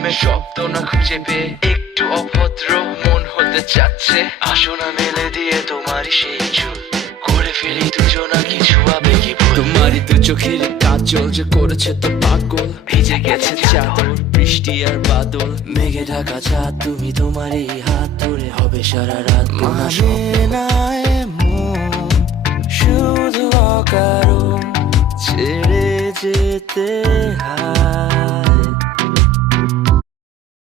প্রেমে শব্দ না খুঁজে পেয়ে একটু অভদ্র মন হতে চাচ্ছে। আসো না মেলে দিয়ে তোমারই সেই চুল, করে ফেলি দুজনা কিছু আবেগী ভুল। তোমারই দু চোখের কাজল যে করেছে তো পাগল, ভিজে গেছে চাদর বৃষ্টি আর বাদল। মেঘে ঢাকা চাঁদ তুমি তোমারই হাত ধরে হবে সারা রাত। মানে না এমন শুধু অকারণ ছেড়ে যেতে হয়।